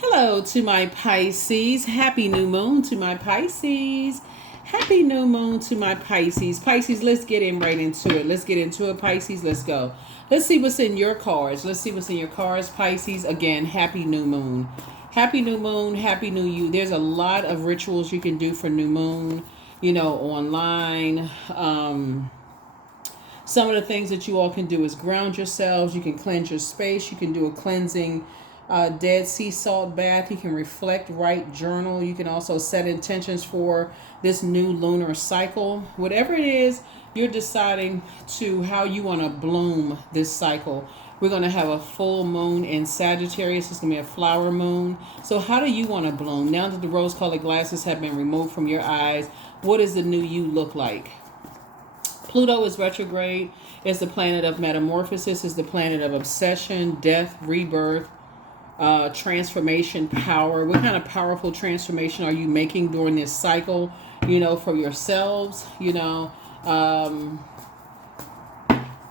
Hello to my Pisces. Happy new moon to my Pisces. Happy new moon to my Pisces. Pisces, let's get in right into it. Let's get into it, Pisces. Let's go. Let's see what's in your cards. Let's see what's in your cards, Pisces. Again, happy new moon. Happy new moon. Happy new you. There's a lot of rituals you can do for new moon, online. Some of the things that you all can do is ground yourselves. You can cleanse your space. You can do a cleansing Dead Sea salt bath. You can reflect, write, journal. You can also set intentions for this new lunar cycle. Whatever it is, you're deciding to how you want to bloom this cycle. We're going to have a full moon in Sagittarius. It's going to be a flower moon. So how do you want to bloom? Now that the rose-colored glasses have been removed from your eyes, what does the new you look like? Pluto is retrograde. It's the planet of metamorphosis. It's the planet of obsession, death, rebirth, transformation, power. What kind of powerful transformation are you making during this cycle, for yourselves, now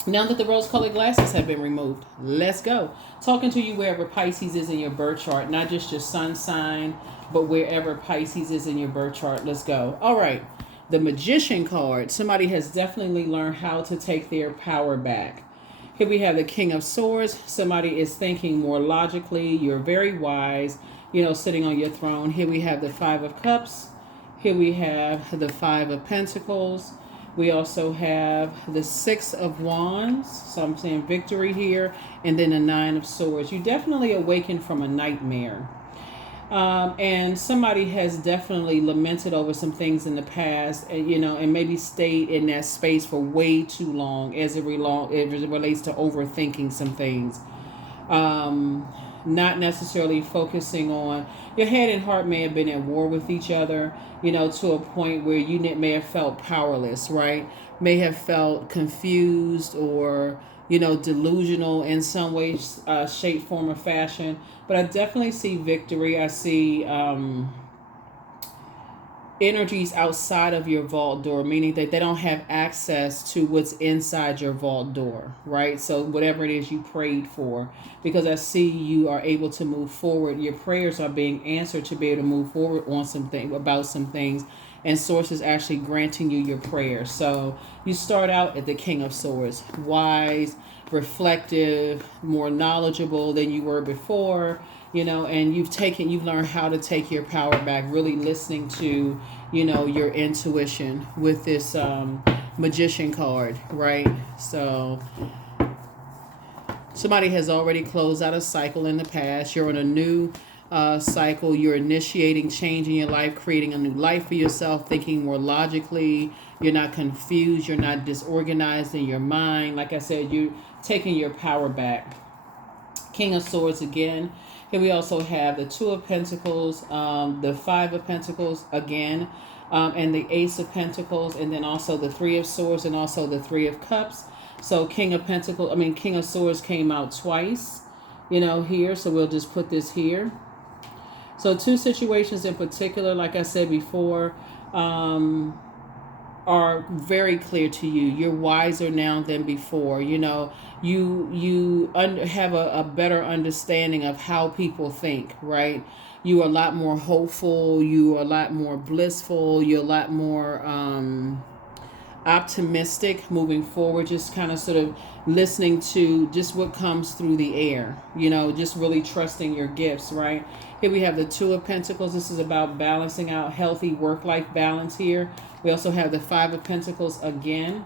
that the rose-colored glasses have been removed, let's go. Talking to you wherever Pisces is in your birth chart, not just your sun sign, but wherever Pisces is in your birth chart. Let's go. All right. The Magician card. Somebody has definitely learned how to take their power back. Here we have the King of Swords. Somebody is thinking more logically. You're very wise, sitting on your throne. Here we have the Five of Cups. Here we have the Five of Pentacles. We also have the Six of Wands. So I'm saying victory here. And then the Nine of Swords. You definitely awakened from a nightmare. And somebody has definitely lamented over some things in the past, and maybe stayed in that space for way too long as it relates to overthinking some things. Not necessarily focusing on your head and heart may have been at war with each other, to a point where you may have felt powerless, right? May have felt confused or delusional in some way, shape, form, or fashion. But I definitely see victory. I see energies outside of your vault door, meaning that they don't have access to what's inside your vault door, right? So whatever it is you prayed for, because I see you are able to move forward. Your prayers are being answered to be able to move forward on something, about some things, and source is actually granting you your prayer. So you start out at the King of Swords, wise, reflective, more knowledgeable than you were before, and you've learned how to take your power back, really listening to, your intuition with this Magician card, right? So somebody has already closed out a cycle in the past. You're on a new cycle. You're initiating change in your life, creating a new life for yourself, thinking more logically. You're not confused. You're not disorganized in your mind. Like I said, you're taking your power back. King of Swords again. Here we also have the Two of Pentacles, the Five of Pentacles again, and the Ace of Pentacles, and then also the Three of Swords and also the Three of Cups. So King of Swords came out twice, here. So we'll just put this here. So two situations in particular, like I said before, are very clear to you. You're wiser now than before. You have a better understanding of how people think, right? You are a lot more hopeful. You are a lot more blissful. You're a lot more optimistic moving forward, just kind of sort of listening to just what comes through the air, just really trusting your gifts, right? Here we have the Two of Pentacles. This is about balancing out healthy work-life balance here. We also have the Five of Pentacles again.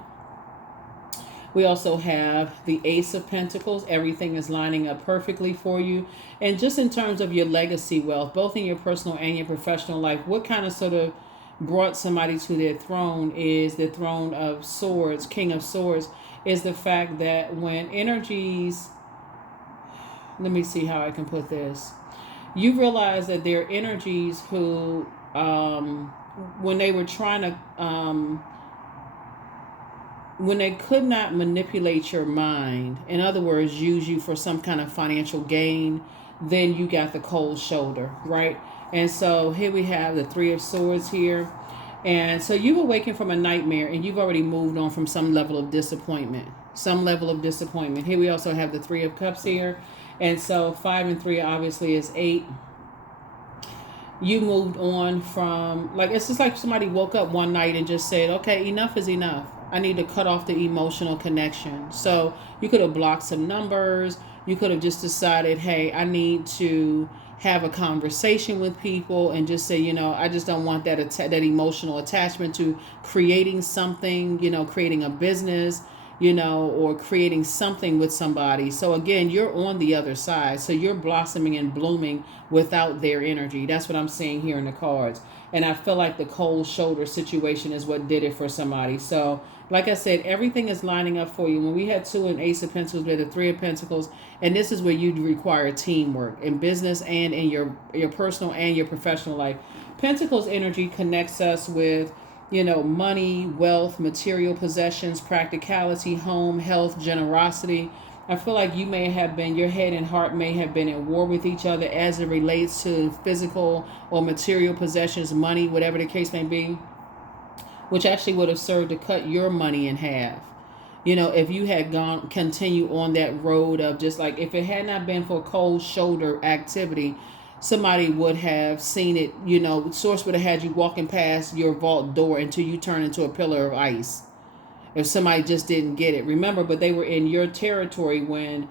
We also have the Ace of Pentacles. Everything is lining up perfectly for you. And just in terms of your legacy wealth, both in your personal and your professional life, what kind of sort of brought somebody to their throne is the Throne of Swords, King of Swords, is the fact that when energies, let me see how I can put this. You realize that there are energies who, when they were trying to, when they could not manipulate your mind, in other words, use you for some kind of financial gain, then you got the cold shoulder, right? And so here we have the Three of Swords here. And so you've awakened from a nightmare and you've already moved on from some level of disappointment. Here we also have the Three of Cups here. And so 5 and 3 obviously is 8. You moved on from, like, it's just like somebody woke up one night and just said, okay, enough is enough. I need to cut off the emotional connection. So you could have blocked some numbers. You could have just decided, hey, I need to have a conversation with people and just say, I just don't want that emotional attachment to creating something, creating a business, or creating something with somebody. So again, you're on the other side. So you're blossoming and blooming without their energy. That's what I'm seeing here in the cards. And I feel like the cold shoulder situation is what did it for somebody. So, like I said, everything is lining up for you. When we had 2 and Ace of Pentacles, we had the 3 of Pentacles, and this is where you require teamwork in business and in your personal and your professional life. Pentacles energy connects us with money, wealth, material possessions, practicality, home, health, generosity. I feel like you may have been, your head and heart may have been at war with each other as it relates to physical or material possessions, money, whatever the case may be, which actually would have served to cut your money in half. If you had continue on that road of just like, if it had not been for cold shoulder activity, somebody would have seen it, source would have had you walking past your vault door until you turn into a pillar of ice. If somebody just didn't get it. Remember, but they were in your territory when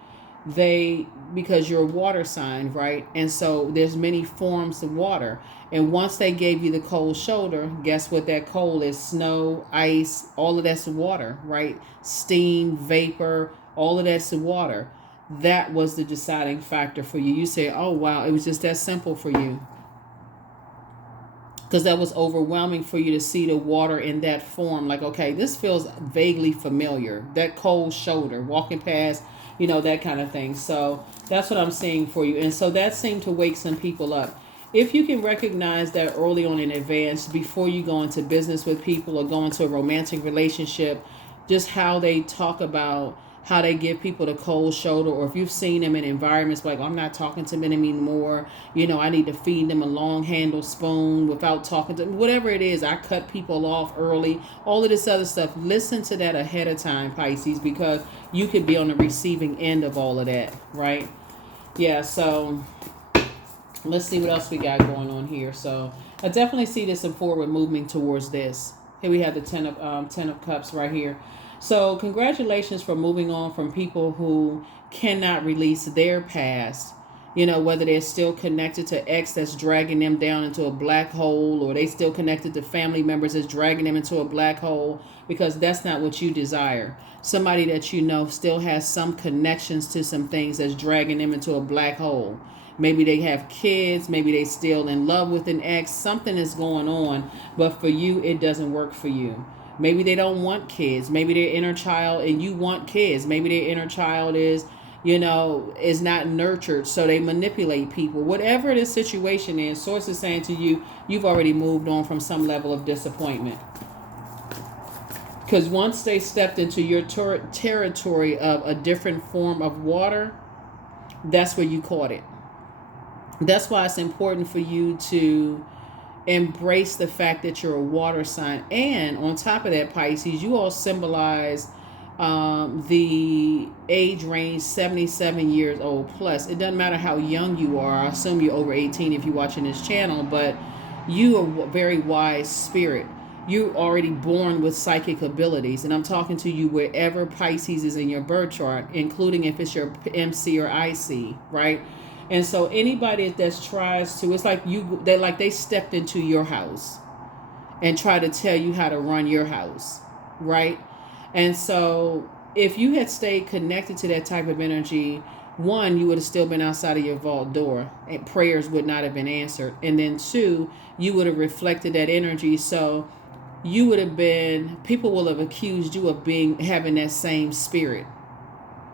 because you're a water sign, right? And so there's many forms of water. And once they gave you the cold shoulder, guess what that cold is? Snow, ice, all of that's water, right? Steam, vapor, all of that's water. That was the deciding factor for you. You say, oh, wow, it was just that simple for you. Because that was overwhelming for you to see the water in that form. Like, okay, this feels vaguely familiar. That cold shoulder, walking past, that kind of thing. So that's what I'm seeing for you. And so that seemed to wake some people up. If you can recognize that early on in advance, before you go into business with people or go into a romantic relationship, just how they talk about how they give people the cold shoulder, or if you've seen them in environments like, I'm not talking to them anymore, I need to feed them a long handled spoon without talking to them, whatever it is, I cut people off early, all of this other stuff. Listen to that ahead of time, Pisces, because you could be on the receiving end of all of that, right? Yeah, so let's see what else we got going on here. So I definitely see this in forward movement towards this. Here we have the Ten of Cups right here. So congratulations for moving on from people who cannot release their past, whether they're still connected to ex that's dragging them down into a black hole, or they still connected to family members that's dragging them into a black hole, because that's not what you desire. Somebody that still has some connections to some things that's dragging them into a black hole. Maybe they have kids, maybe they still in love with an ex, something is going on, but for you, it doesn't work for you. Maybe they don't want kids. Maybe their inner child, and you want kids. Maybe their inner child is not nurtured, so they manipulate people. Whatever the situation is, Source is saying to you, you've already moved on from some level of disappointment. Because once they stepped into your territory of a different form of water, that's where you caught it. That's why it's important for you to embrace the fact that you're a water sign. And on top of that, Pisces, you all symbolize the age range 77 years old plus. It doesn't matter how young you are. I assume you're over 18 if you're watching this channel, but you are a very wise spirit. You're already born with psychic abilities, and I'm talking to you wherever Pisces is in your birth chart, including if it's your MC or IC, right? And so anybody that tries to, it's like they stepped into your house and try to tell you how to run your house, right? And so if you had stayed connected to that type of energy, one, you would have still been outside of your vault door and prayers would not have been answered. And then two, you would have reflected that energy. So you would have been, people will have accused you of having that same spirit,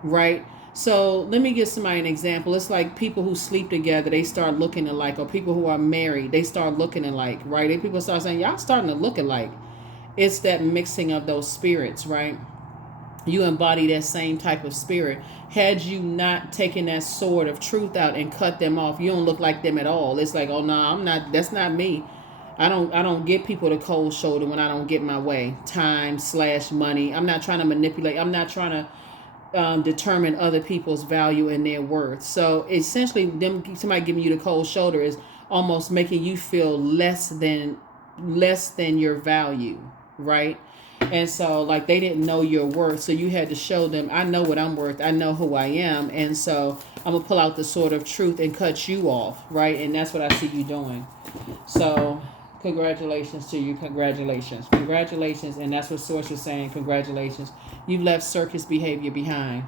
right? So let me give somebody an example. It's like people who sleep together, they start looking alike, or people who are married, they start looking alike, right? And people start saying, y'all starting to look alike. It's that mixing of those spirits, right? You embody that same type of spirit. Had you not taken that sword of truth out and cut them off, you don't look like them at all. It's like, oh no, I'm not, that's not me. I don't get people the cold shoulder when I don't get my way. Time/money. I'm not trying to manipulate. I'm not trying to determine other people's value and their worth. So essentially, somebody giving you the cold shoulder is, almost making you feel less than your value, right? And so, like, they didn't know your worth, so you had to show them, I know what I'm worth, I know who I am, and so I'm gonna pull out the sword of truth and cut you off, right? And that's what I see you doing. So congratulations to you. Congratulations. And that's what Source was saying. Congratulations. You've left circus behavior behind.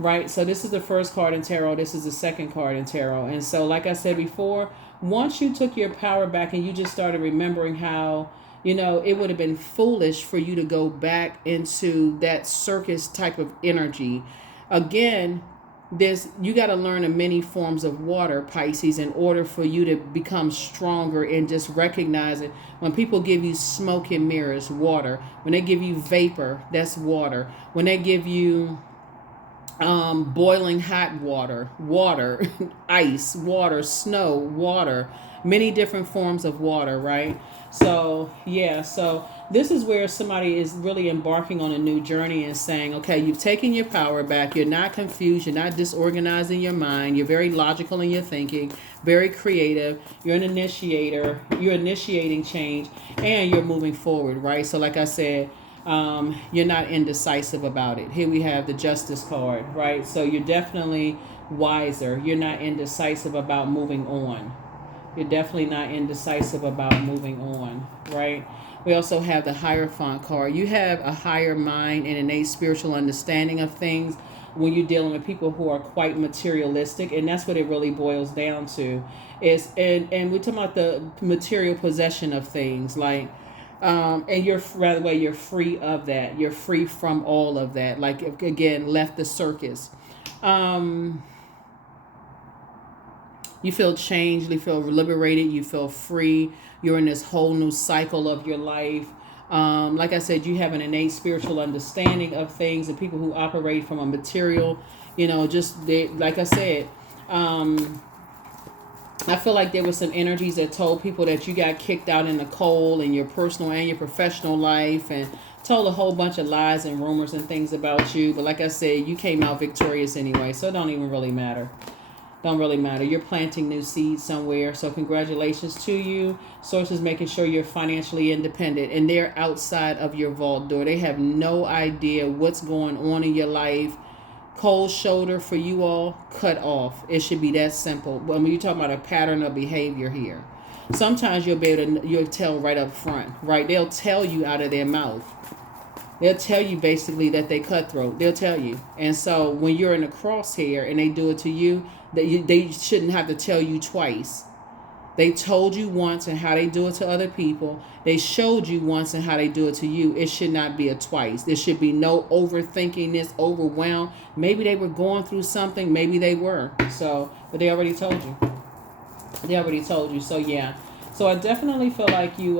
Right? So this is the first card in tarot. This is the second card in tarot. And so, like I said before, once you took your power back and you just started remembering how, it would have been foolish for you to go back into that circus type of energy. Again, you got to learn the many forms of water, Pisces, in order for you to become stronger and just recognize it. When people give you smoke and mirrors, water. When they give you vapor, that's water. When they give you boiling hot water, ice, water, snow, water, many different forms of water, right? So, yeah, so this is where somebody is really embarking on a new journey and saying, okay, you've taken your power back. You're not confused. You're not disorganized in your mind. You're very logical in your thinking, very creative. You're an initiator. You're initiating change, and you're moving forward, right? So like I said, you're not indecisive about it. Here we have the Justice card, right? So you're definitely wiser. You're not indecisive about moving on. You're definitely not indecisive about moving on, right? We also have the Hierophant card. You have a higher mind and innate spiritual understanding of things when you're dealing with people who are quite materialistic, and that's what it really boils down to. And we're talking about the material possession of things, like, and you're free of that. You're free from all of that. Like, again, left the circus. You feel changed, you feel liberated, you feel free. You're in this whole new cycle of your life. Like I said, you have an innate spiritual understanding of things, and people who operate from a material, like I said, I feel like there were some energies that told people that you got kicked out in the cold in your personal and your professional life, and told a whole bunch of lies and rumors and things about you. But like I said, you came out victorious anyway, so it don't even really matter. Don't really matter. You're planting new seeds somewhere. So congratulations to you. Source is making sure you're financially independent, and they're outside of your vault door. They have no idea what's going on in your life. Cold shoulder for you all, cut off. It should be that simple. When you're talking about a pattern of behavior here, sometimes you'll tell right up front, right? They'll tell you out of their mouth. They'll tell you basically that they cutthroat. They'll tell you. And so when you're in a crosshair and they do it to you, they shouldn't have to tell you twice. They told you once and how they do it to other people. They showed you once and how they do it to you. It should not be a twice. There should be no overthinking this, overwhelmed. Maybe they were going through something. Maybe they were. So, but they already told you. So, yeah. So I definitely feel like you,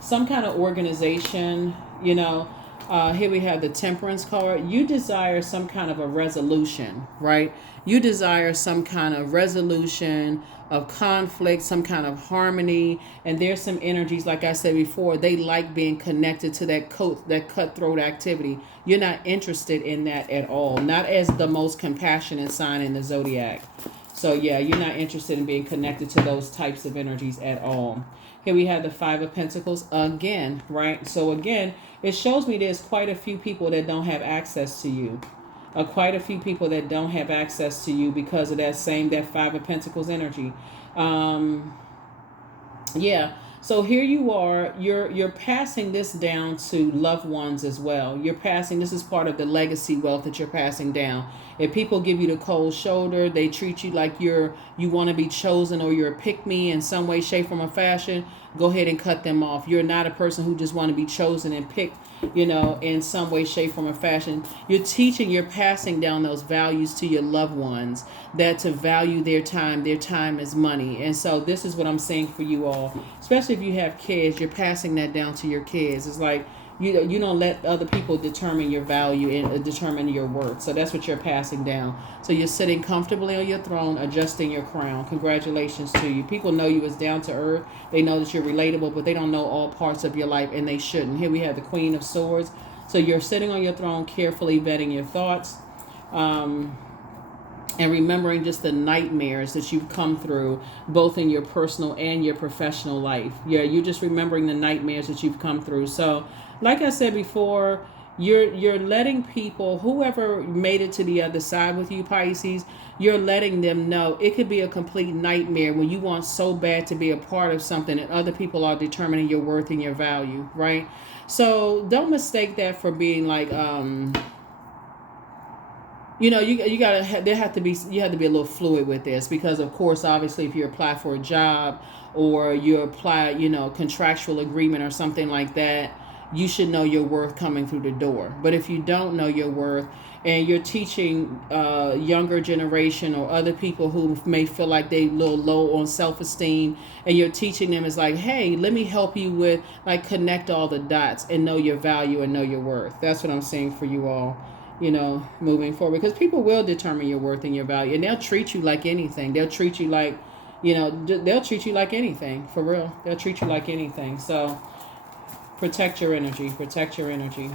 some kind of organization, here we have the Temperance card. You desire some kind of a resolution, right? You desire some kind of resolution of conflict, some kind of harmony. And there's some energies, like I said before, they like being connected to that cutthroat activity. You're not interested in that at all. Not as the most compassionate sign in the zodiac. So yeah, you're not interested in being connected to those types of energies at all. Here we have the Five of Pentacles again, right? So again, it shows me there's quite a few people that don't have access to you. Quite a few people that don't have access to you because of that Five of Pentacles energy. Yeah. So here you are, you're passing this down to loved ones as well. This is part of the legacy wealth that you're passing down. If people give you the cold shoulder, they treat you like you want to be chosen, or you're a pick-me in some way, shape, form, or fashion, go ahead and cut them off. You're not a person who just want to be chosen and picked, in some way, shape, form, or fashion. You're passing down those values to your loved ones, that to value their time is money. And so this is what I'm saying for you all, especially if you have kids, you're passing that down to your kids. It's like, you don't let other people determine your value and determine your worth. So that's what you're passing down. So you're sitting comfortably on your throne, adjusting your crown. Congratulations to you. People know you as down to earth. They know that you're relatable, but they don't know all parts of your life, and they shouldn't. Here we have the Queen of Swords. So you're sitting on your throne, carefully vetting your thoughts. and remembering just the nightmares that you've come through, both in your personal and your professional life. Yeah, you're just remembering the nightmares that you've come through. So, like I said before, you're letting people, whoever made it to the other side with you, Pisces, you're letting them know it could be a complete nightmare when you want so bad to be a part of something and other people are determining your worth and your value, right? So don't mistake that for being like, you gotta, there have to be, you have to be a little fluid with this, because of course, obviously, if you apply for a job or you apply, contractual agreement or something like that, you should know your worth coming through the door. But if you don't know your worth, and you're teaching younger generation or other people who may feel like they a little low on self-esteem, and you're teaching them, is like, hey, let me help you with, like, connect all the dots and know your value and know your worth. That's what I'm saying for you all, moving forward, because people will determine your worth and your value, and they'll treat you like anything. They'll treat you like, they'll treat you like anything, for real. They'll treat you like anything. So protect your energy. Protect your energy.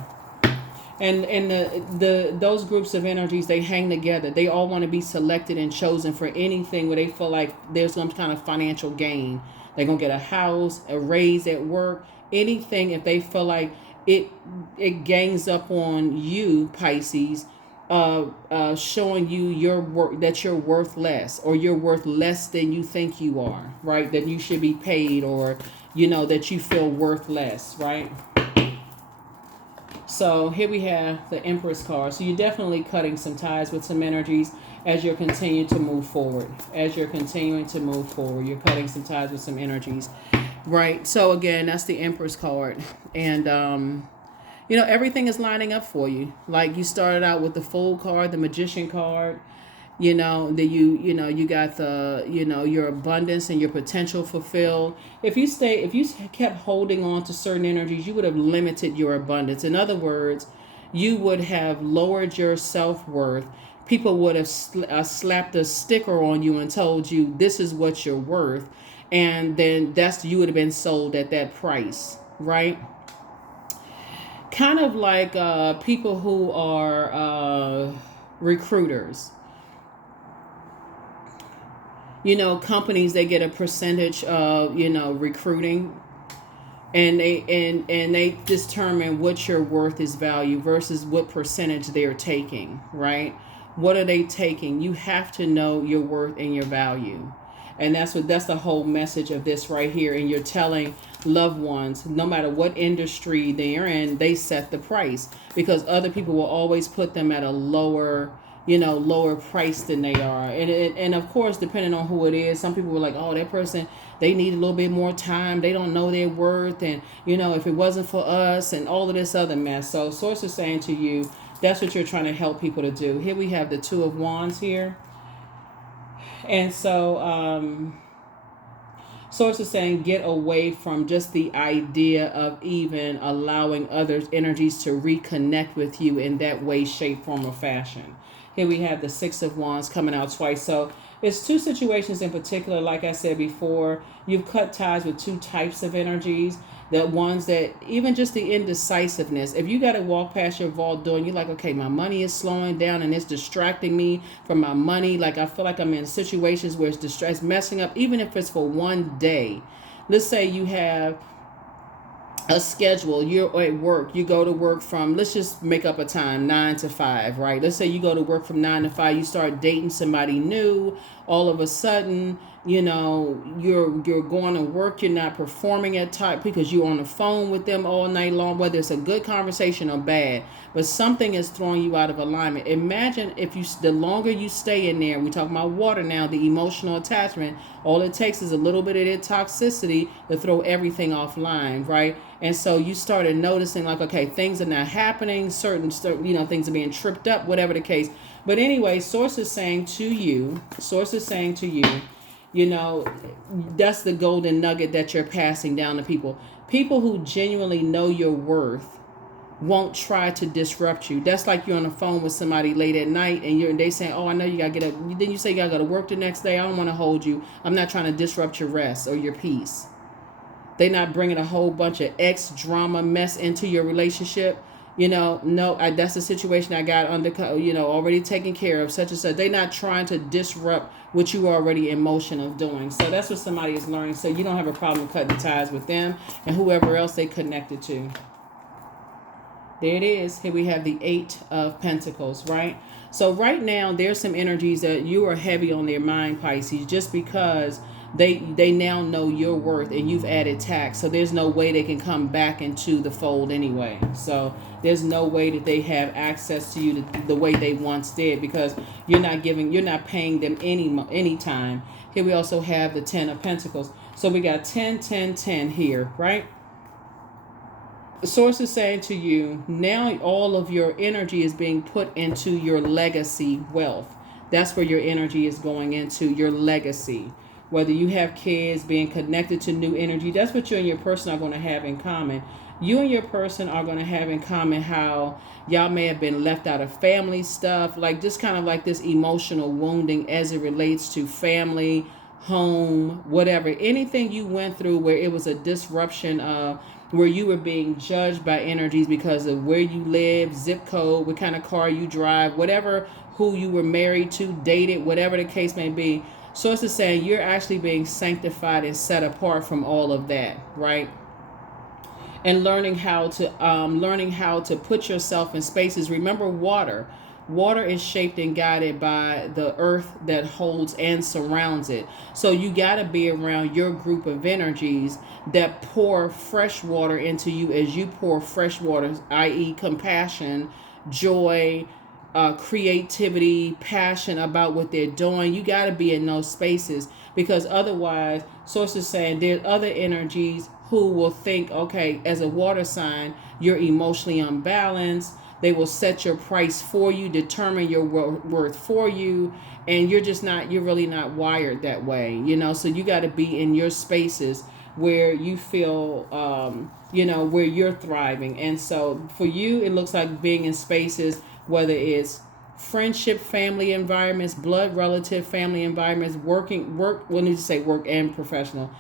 And the those groups of energies, they hang together. They all want to be selected and chosen for anything where they feel like there's some kind of financial gain. They're gonna get a house, a raise at work, anything, if they feel like it gangs up on you, Pisces, showing you your work, that you're worth less, or you're worth less than you think you are, right? That you should be paid, or that you feel worth less, right? So here we have the Empress card. So you're definitely cutting some ties with some energies as you're continuing to move forward. As you're continuing to move forward, you're cutting some ties with some energies, right? So again, that's the Empress card. And, everything is lining up for you. Like, you started out with the Fool card, the Magician card. You got the, your abundance and your potential fulfilled. If you kept holding on to certain energies, you would have limited your abundance. In other words, you would have lowered your self-worth. People would have slapped a sticker on you and told you this is what you're worth, and then you would have been sold at that price, right? Kind of like people who are recruiters. Companies, they get a percentage of, recruiting, and they determine what your worth is value versus what percentage they're taking, right? What are they taking? You have to know your worth and your value. And that's the whole message of this right here. And you're telling loved ones, no matter what industry they're in, they set the price, because other people will always put them at a lower price than they are. And of course, depending on who it is, some people were like, oh, that person, they need a little bit more time. They don't know their worth. And, if it wasn't for us, and all of this other mess. So Source is saying to you, that's what you're trying to help people to do. Here we have the Two of Wands here. And so, Source is saying, get away from just the idea of even allowing other energies to reconnect with you in that way, shape, form, or fashion. Here we have the Six of Wands coming out twice. So it's two situations in particular. Like I said before, you've cut ties with two types of energies. The ones that, even just the indecisiveness. If you got to walk past your vault door and you're like, okay, my money is slowing down and it's distracting me from my money. Like, I feel like I'm in situations where it's messing up, even if it's for one day. Let's say you have a schedule, you're at work, you go to work from, let's just make up a time, 9 to 5, right? Let's say you go to work from 9 to 5, you start dating somebody new, all of a sudden, you're going to work, you're not performing at time because you're on the phone with them all night long, whether it's a good conversation or bad, but something is throwing you out of alignment. Imagine if the longer you stay in there, we talk about water now, the emotional attachment, all it takes is a little bit of their toxicity to throw everything offline, right? And so you started noticing, like, okay, things are not happening, certain things are being tripped up, whatever the case. But anyway, Source is saying to you, that's the golden nugget that you're passing down to people. People who genuinely know your worth won't try to disrupt you. That's like you're on the phone with somebody late at night and they saying, oh, I know you got to get up. Then you say you got to go to work the next day. I don't want to hold you. I'm not trying to disrupt your rest or your peace. They're not bringing a whole bunch of drama mess into your relationship. No, that's the situation I got under, already taken care of, such and such. They're not trying to disrupt what you already in motion of doing. So that's what somebody is learning. So you don't have a problem cutting ties with them and whoever else they connected to. There it is. Here we have the Eight of Pentacles, right? So right now, there's some energies that you are heavy on their mind, Pisces, just because they now know your worth and you've added tax. So there's no way they can come back into the fold anyway. So there's no way that they have access to you the way they once did, because you're not paying them any time. Here we also have the Ten of Pentacles. So we got 10, 10, 10 here, right? The source is saying to you, now all of your energy is being put into your legacy wealth. That's where your energy is going into, your legacy. Whether you have kids, being connected to new energy, that's what you and your person are going to have in common. You and your person are going to have in common how y'all may have been left out of family stuff, like just kind of like this emotional wounding as it relates to family, home, whatever. Anything you went through where it was a disruption of, where you were being judged by energies because of where you live, zip code, what kind of car you drive, whatever, who you were married to, dated, whatever the case may be. Source is saying you're actually being sanctified and set apart from all of that, right? And learning how to put yourself in spaces. Remember, water. Water is shaped and guided by the earth that holds and surrounds it. So you got to be around your group of energies that pour fresh water into you as you pour fresh water, i.e. compassion, joy, creativity, passion about what they're doing. You got to be in those spaces, because otherwise, source is saying there's other energies who will think, okay, as a water sign, you're emotionally unbalanced. They will set your price for you, determine your worth for you, and you're really not wired that way, so you got to be in your spaces where you feel, where you're thriving. And so for you, it looks like being in spaces, whether it's friendship, family environments, blood relative family environments, work and professional,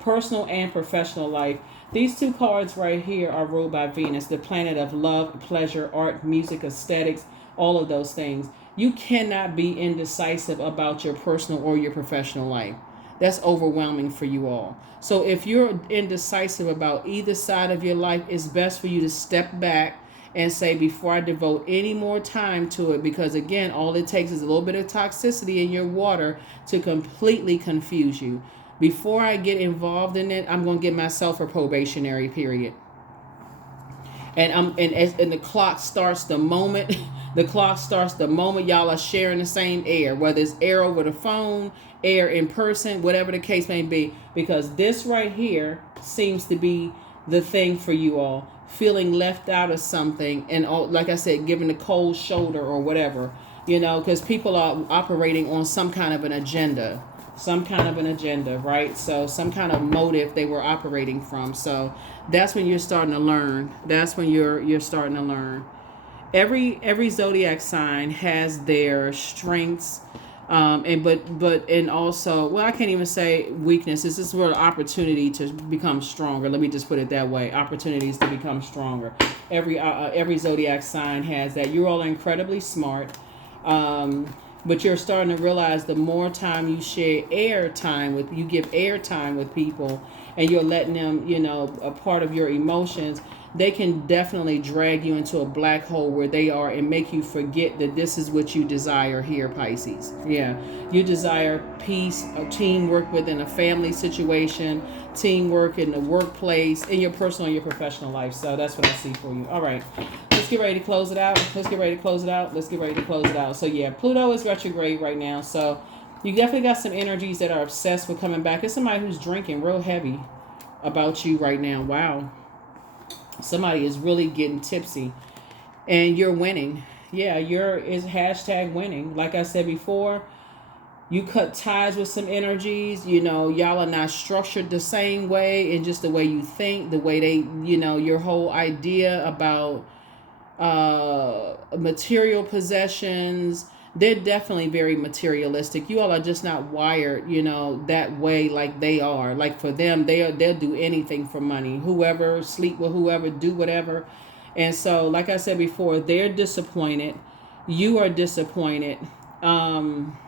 personal and professional life. These two cards right here are ruled by Venus, the planet of love, pleasure, art, music, aesthetics, all of those things. You cannot be indecisive about your personal or your professional life. That's overwhelming for you all. So if you're indecisive about either side of your life, it's best for you to step back and say, before I devote any more time to it, because again, all it takes is a little bit of toxicity in your water to completely confuse you. Before I get involved in it, I'm going to give myself a probationary period. And the clock starts the moment y'all are sharing the same air, whether it's air over the phone, air in person, whatever the case may be, because this right here seems to be the thing for you all, feeling left out of something, and like I said, giving the cold shoulder or whatever, because people are operating on some kind of an agenda. Right? So some kind of motive they were operating from. So that's when you're starting to learn. You're starting to learn. Every zodiac sign has their strengths, and also, well, I can't even say weaknesses. This is where opportunity to become stronger. Let me just put it that way. Opportunities to become stronger. Every zodiac sign has that. You're all incredibly smart. But you're starting to realize the more time you share you give airtime with people, and you're letting them, a part of your emotions, they can definitely drag you into a black hole where they are and make you forget that this is what you desire here, Pisces. Yeah. You desire peace, teamwork within a family situation, teamwork in the workplace, in your personal and your professional life. So that's what I see for you. All right. Let's get ready to close it out. So yeah, Pluto is retrograde right now. So you definitely got some energies that are obsessed with coming back. It's somebody who's drinking real heavy about you right now. Wow. Somebody is really getting tipsy, and you're winning. Yeah, is hashtag winning. Like I said before, you cut ties with some energies. Y'all are not structured the same way, and just the way you think, the way they, your whole idea about material possessions, they're definitely very materialistic. You all are just not wired, that way like they are. Like for them, they'll do anything for money. Whoever, sleep with whoever, do whatever. And so, like I said before, they're disappointed. You are disappointed. Um,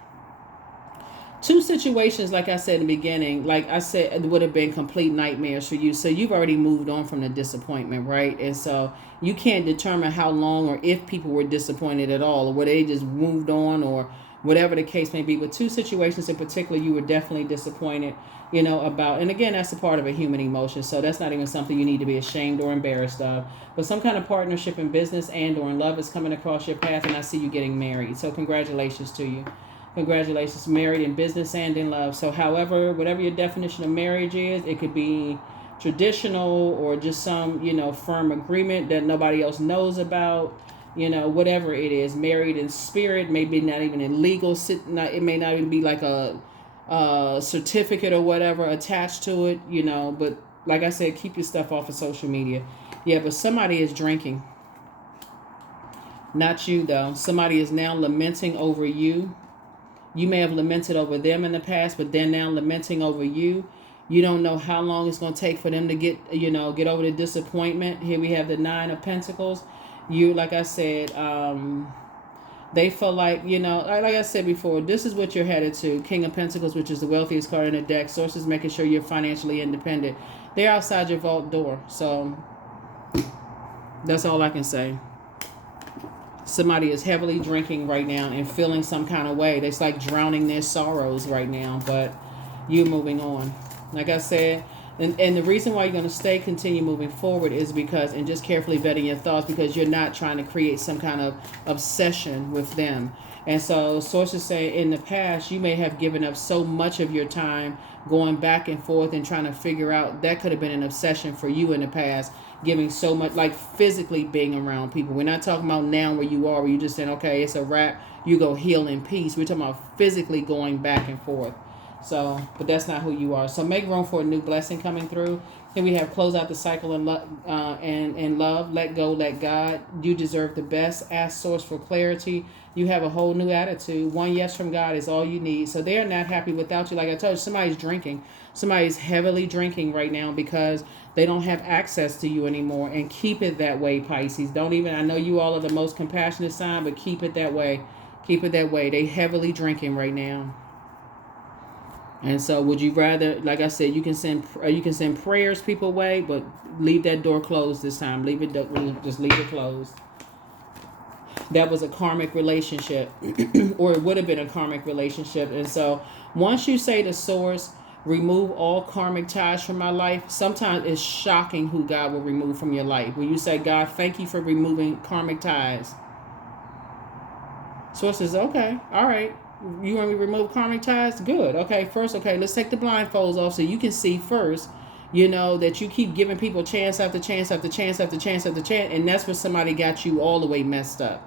Two situations, like I said in the beginning, like I said, it would have been complete nightmares for you. So you've already moved on from the disappointment, right? And so you can't determine how long or if people were disappointed at all, or whether they just moved on, or whatever the case may be. But two situations in particular, you were definitely disappointed, about. And again, that's a part of a human emotion. So that's not even something you need to be ashamed or embarrassed of. But some kind of partnership in business and or in love is coming across your path, and I see you getting married. So congratulations to you. Congratulations, married in business and in love. So however, whatever your definition of marriage is, it could be traditional or just some, firm agreement that nobody else knows about, whatever it is. Married in spirit, maybe not even in legal, it may not even be like a certificate or whatever attached to it, but like I said, keep your stuff off of social media. Yeah, but somebody is drinking. Not you, though. Somebody is now lamenting over you. You may have lamented over them in the past, but they're now lamenting over you. You don't know how long it's going to take for them to get over the disappointment. Here we have the Nine of Pentacles. You, like I said, they feel like, like I said before, this is what you're headed to. King of Pentacles, which is the wealthiest card in the deck. Sources making sure you're financially independent. They're outside your vault door. So that's all I can say. Somebody is heavily drinking right now and feeling some kind of way. It's like drowning their sorrows right now, but you're moving on. Like I said, and the reason why you're going to continue moving forward is because, and just carefully vetting your thoughts, because you're not trying to create some kind of obsession with them. And so sources say in the past, you may have given up so much of your time going back and forth and trying to figure out, that could have been an obsession for you in the past, giving so much, like physically being around people. We're not talking about now where you are, where you just saying, okay, it's a wrap, you go heal in peace. We're talking about physically going back and forth. So, but that's not who you are. So make room for a new blessing coming through. Then we have close out the cycle in love, let go, let God. You deserve the best. Ask source for clarity. You have a whole new attitude. One yes from God is all you need. So they are not happy without you. Like I told you, somebody's drinking. Somebody's heavily drinking right now because they don't have access to you anymore. And keep it that way, Pisces. I know you all are the most compassionate sign, but keep it that way. Keep it that way. They heavily drinking right now. And so would you rather, like I said, you can send prayers people way, but leave that door closed this time. Just leave it closed. That was a karmic relationship, or it would have been a karmic relationship. And so once you say to source, remove all karmic ties from my life, sometimes it's shocking who God will remove from your life. When you say, God, thank you for removing karmic ties. Source says, okay, all right. You want me to remove karmic ties? Good. Okay, first, let's take the blindfolds off so you can see first, that you keep giving people chance after chance after chance after chance after chance. And that's where somebody got you all the way messed up.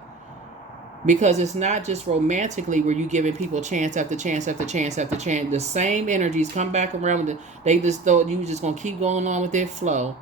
Because it's not just romantically where you giving people chance after chance after chance after chance. The same energies come back around. They just thought you were just going to keep going on with their flow.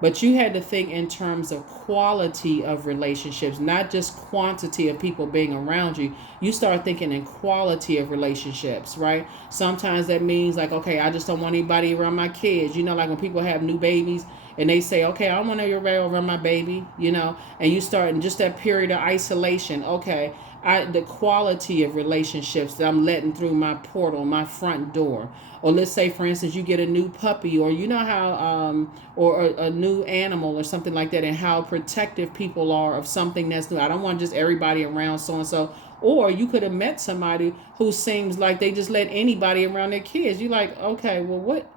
But you had to think in terms of quality of relationships, not just quantity of people being around you. You start thinking in quality of relationships, right? Sometimes that means like, okay, I just don't want anybody around my kids. Like when people have new babies and they say, okay, I don't want anybody around my baby, and you start in just that period of isolation. Okay, the quality of relationships that I'm letting through my portal, my front door. Or let's say, for instance, you get a new puppy, or how, or a new animal or something like that, and how protective people are of something that's new. I don't want just everybody around so-and-so. Or you could have met somebody who seems like they just let anybody around their kids. You're like, okay, well, what?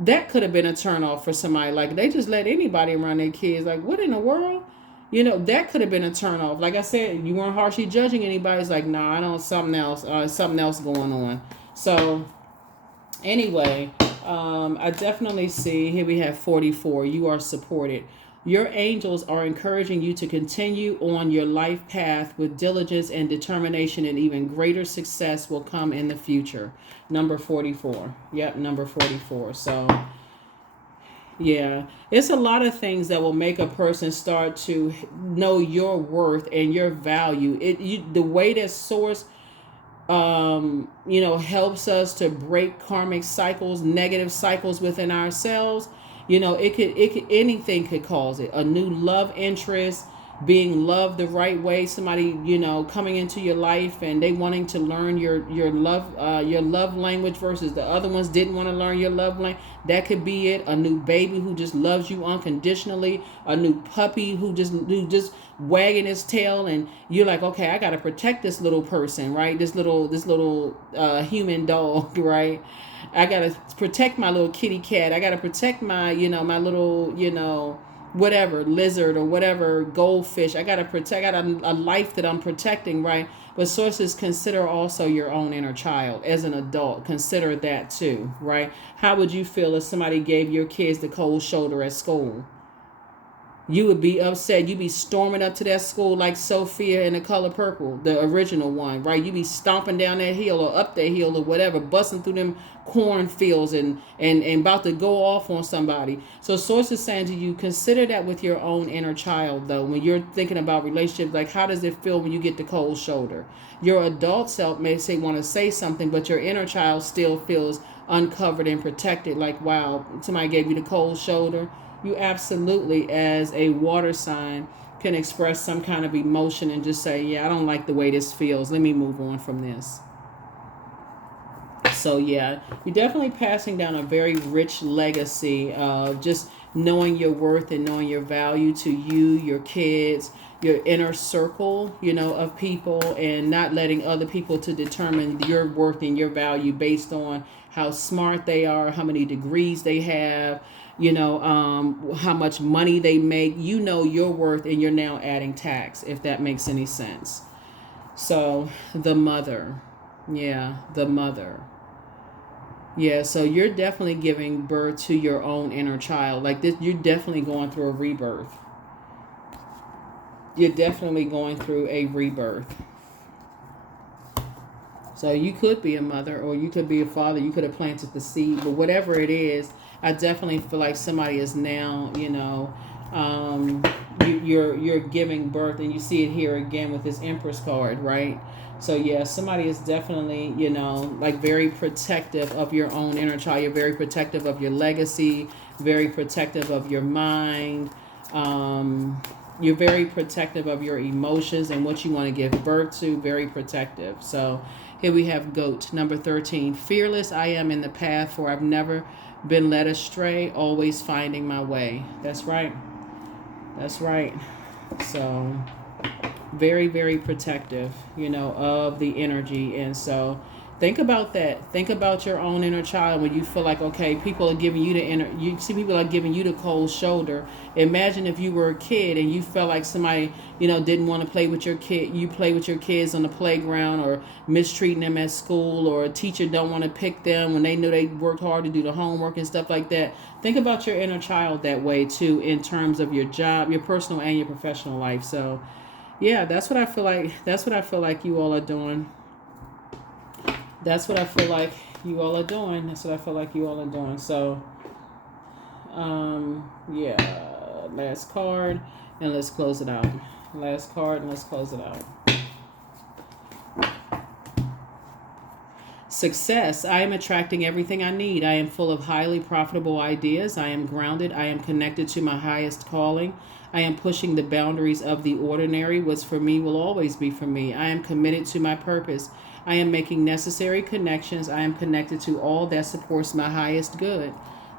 That could have been a turnoff for somebody. Like, they just let anybody around their kids. Like, what in the world? That could have been a turnoff. Like I said, you weren't harshly judging anybody. It's like, nah, I don't, something else going on. So anyway, I definitely see, here we have 44. You are supported. Your angels are encouraging you to continue on your life path with diligence and determination, and even greater success will come in the future. Number 44. Yep, number 44. So, yeah, it's a lot of things that will make a person start to know your worth and your value. The way that source helps us to break karmic cycles, negative cycles within ourselves, You know, it could anything could cause it. A new love interest, being loved the right way, somebody, you know, coming into your life and they wanting to learn your love language versus the other ones didn't want to learn your love language. That could be it. A new baby who just loves you unconditionally, a new puppy who just wagging his tail, and you're like, okay, I got to protect this little person, right? This little human dog, right? I got to protect my little kitty cat. I got to protect my, you know, my little, you know, whatever lizard or whatever goldfish. I got to protect. I got a life that I'm protecting, right? But sources, consider also your own inner child as an adult. Consider that too, right? How would you feel if somebody gave your kids the cold shoulder at school? You would be upset. You'd be storming up to that school like Sophia in The Color Purple, the original one, right? You'd be stomping down that hill or up that hill or whatever, busting through them cornfields and about to go off on somebody. So source is saying to you, consider that with your own inner child, though, when you're thinking about relationships. Like, how does it feel when you get the cold shoulder? Your adult self may say want to say something, but your inner child still feels uncovered and protected. Like, wow, somebody gave you the cold shoulder. You absolutely, as a water sign, can express some kind of emotion and just say, yeah, I don't like the way this feels. Let me move on from this. So, yeah, you're definitely passing down a very rich legacy of just knowing your worth and knowing your value to you, your kids, your inner circle, you know, of people, and not letting other people to determine your worth and your value based on how smart they are, how many degrees they have, you know, how much money they make. You know your worth, and you're now adding tax, if that makes any sense. So the mother, yeah, the mother. Yeah, so you're definitely giving birth to your own inner child. Like this, you're definitely going through a rebirth. You're definitely going through a rebirth. So you could be a mother or you could be a father. You could have planted the seed, but whatever it is, I definitely feel like somebody is now, you know, you're giving birth, and you see it here again with this Empress card, right? So yeah, somebody is definitely, you know, like very protective of your own inner child. You're very protective of your legacy, very protective of your mind. You're very protective of your emotions and what you want to give birth to. Very protective. So here we have goat, number 13. Fearless I am in the path, for I've never been led astray, always finding my way. That's right. That's right. So very, very protective, you know, of the energy. And so think about that. Think about your own inner child when you feel like, okay, people are giving you the you see people are giving you the cold shoulder. Imagine if you were a kid and you felt like somebody, you know, didn't want to play with your kid. You play with your kids on the playground, or mistreating them at school, or a teacher don't want to pick them when they know they worked hard to do the homework and stuff like that. Think about your inner child that way too, in terms of your job, your personal and your professional life. So yeah, that's what I feel like. That's what I feel like you all are doing. That's what I feel like you all are doing. That's what I feel like you all are doing. So, yeah, last card, and let's close it out. Last card, and let's close it out. Success. I am attracting everything I need. I am full of highly profitable ideas. I am grounded. I am connected to my highest calling. I am pushing the boundaries of the ordinary. What's for me will always be for me. I am committed to my purpose. I am making necessary connections. I am connected to all that supports my highest good.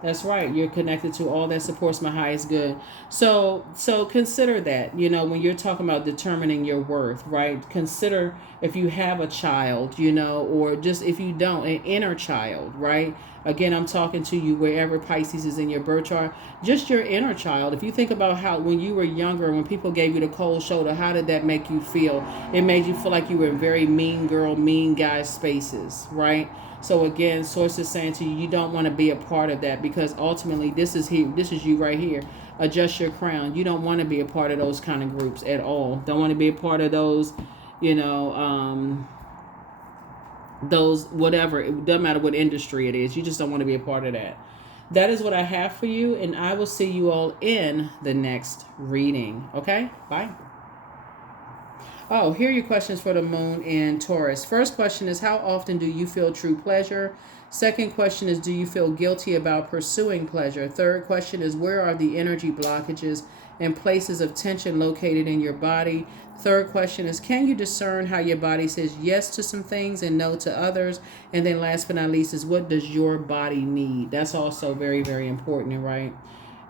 That's right. You're connected to all that supports my highest good. So consider that, you know, when you're talking about determining your worth, right? Consider if you have a child, you know, or just if you don't, an inner child, right? Again, I'm talking to you wherever Pisces is in your birth chart, just your inner child. If you think about how when you were younger, when people gave you the cold shoulder, how did that make you feel? It made you feel like you were in very mean girl, mean guy spaces, right? So again, source is saying to you, you don't want to be a part of that, because ultimately this is you right here. Adjust your crown. You don't want to be a part of those kind of groups at all. Don't want to be a part of those, you know, those whatever. It doesn't matter what industry it is. You just don't want to be a part of that. That is what I have for you, and I will see you all in the next reading. Okay? Bye. Oh, here are your questions for the moon in Taurus. First question is, how often do you feel true pleasure? Second question is, do you feel guilty about pursuing pleasure? Third question is, where are the energy blockages and places of tension located in your body? Third question is, can you discern how your body says yes to some things and no to others? And then last but not least is, what does your body need? That's also very, very important, right?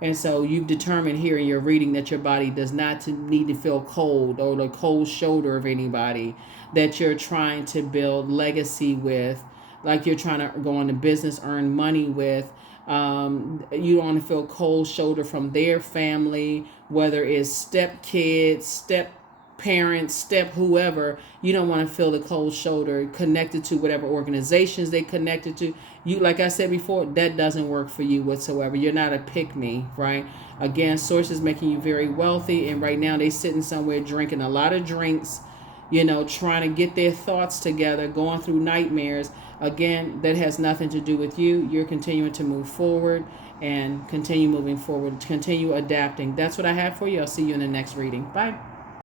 And so you've determined here in your reading that your body does not need to feel cold or the cold shoulder of anybody, that you're trying to build legacy with, like you're trying to go into business, earn money with. You don't want to feel cold shoulder from their family, whether it's step kids, step parents, step whoever. You don't want to feel the cold shoulder connected to whatever organizations they connected to. You, like I said before, that doesn't work for you whatsoever. You're not a pick me, right? Again, source is making you very wealthy, and right now they sitting somewhere drinking a lot of drinks, trying to get their thoughts together, going through nightmares. Again, that has nothing to do with you. You're continuing to move forward and continue moving forward, continue adapting. That's what I have for you. I'll see you in the next reading. Bye.